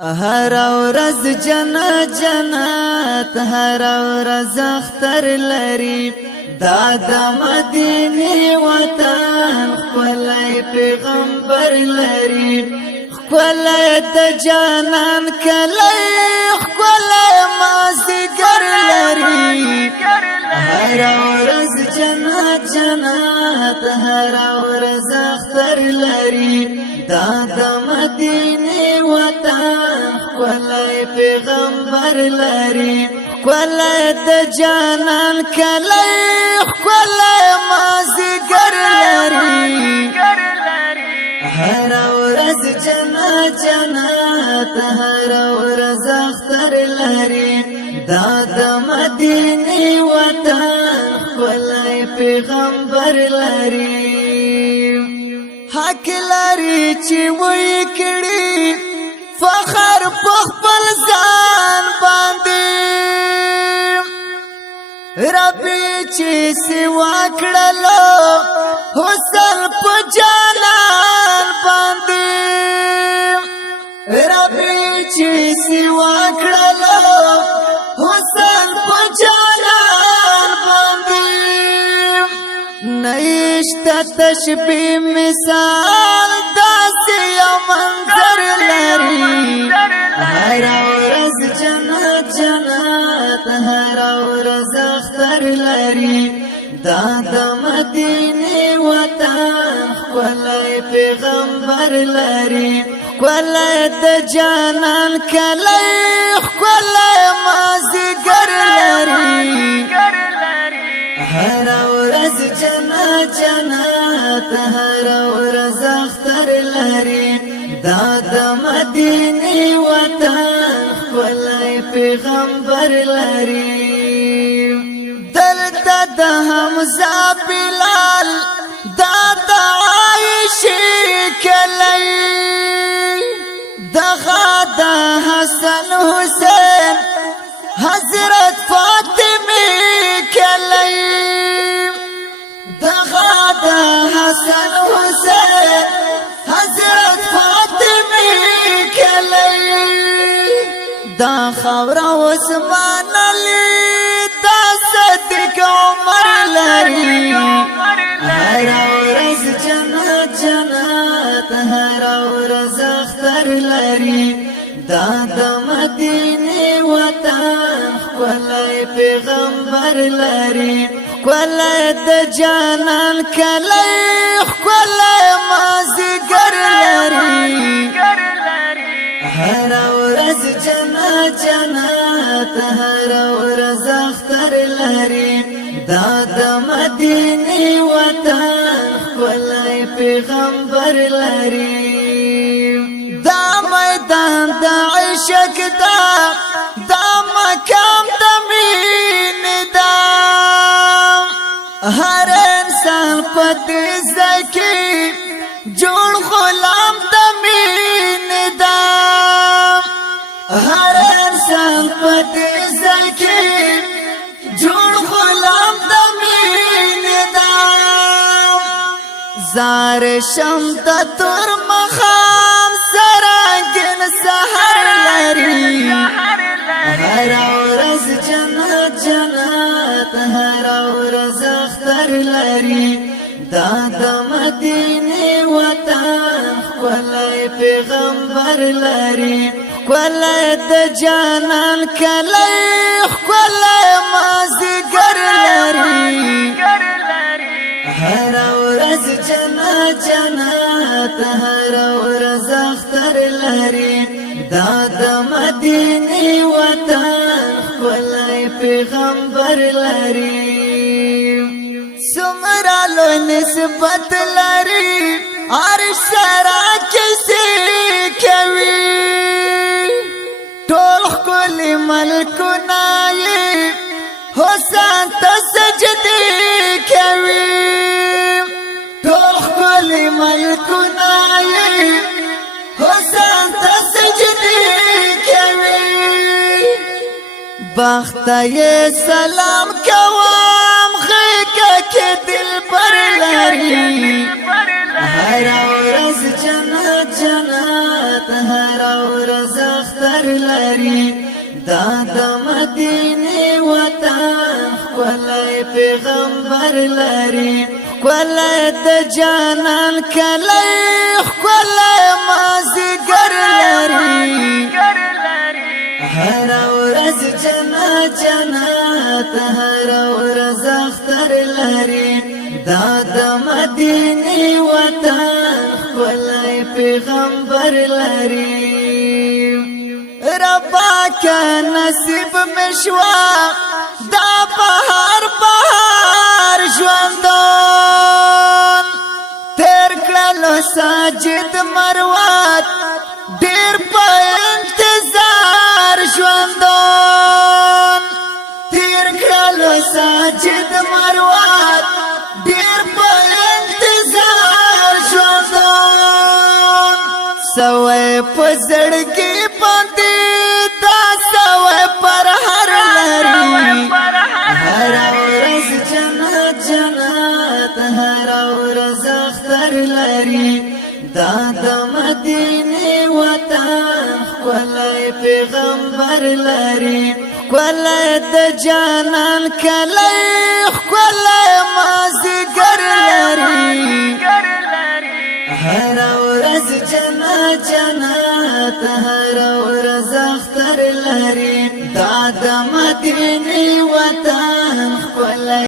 هر ورځ جنت جنت هر ورځ اختر لري دا د مدینه وطن خپلای پیغمبر لري خپلای د جانان کلی خپلای مازیګر لري هر ورځ جنت جنت هر ورځ اختر لري دا د مدینه وطن خپلای پیغمبر لري خپلای د جانان کلی خپلای مازیګر لري هر ورځ جنت جنت هر ورځ اختر لري دا د مدینه وطن خپلای پیغمبر لري حق لري چې وې کړي فخر په خپل ځان باندې ربي چې سوا کړلو حسن په جانان باندې ربي چې سوا کړلو حسن په جانان باندې نشته تشبيه مثال داسې یو منظر لري هر ورځ جنت جنت هر ورځ اختر لري دا د مدینه وطن خپلای پیغمبر لري خپلای د جانان کلی خپلای مازیګر لري هر ورځ جنت جنت هر ورځ اختر لري دا د مدینه وطن خپلای پیغمبر لري دلته د حمزه بلال دا د عائشه کلی دغه د حسن حسین حضرت فاطمه کلی دغه د حسن حسین حضرت فاطمه کلی دا خاور عثمان علی دا صدیق عمر لري هر ورځ جنت جنت هر ورځ اختر لري دا د مدینه وطن خپلای پیغمبر لري خپلای د جانان کلی خپلای مازیګر لري هر ورځ جنت جنت هر ورځ اختر لري دا د مدینه وطن خپلای پیغمبر لري دا میدان د عشق دا مقام د مینې دا هر انسان پدې ځکه جوړ غلام د مینې دا هر انسان پدې ځکه جوړ غلام د مینې دا زار شم د تور مخام سرانګن سحر لري هر ورځ جنت جنت هر ورځ اختر لري دا د مدینه وطن خپلای پیغمبر لري خپلای د جانان کلی خپلای مازیګر لري هر ورځ جنت جنت هر ورځ اختر لري دا د مدینه وطن خپلای پیغمبر لري سمرا لو نسبت لري عرش سرا کسی کوي ټول خپل ملکونه حسن ته سجدي کوي ټول خپل ملکونه حسن ته سجدي کوي بخت یې سلام کوم خکه کې دل پر لري هر ورځ جنت جنت هر ورځ اختر لري دا د مدینه وطن ښکلی پیغمبر لري ښکلی د جانان کلی ښکلی مازدیګر لري هر ورځ جنت جنت هر ورځ اختر لري دا د مدینه وطن ښکلی پیغمبر لري ربا که نصیب مشوا دا بهار بهار ژوندون تیر کړلو ساجد مروت ډیر په انتظار ژوندون تیر کړلو ساجد مروت ډیر په انتظار ژوندون سوې په زړګي باندې دا سوې پر هر لري هر ورځ جنت جنت هر ورځ اختر لري دا د مدینه وطن ښکلی پیغمبر لري ښکلی د جانان کلی ښکلی مازدیګر لري هر ورځ جنت جنت هر ورځ اختر لري دا د مدینه وطن ښکلی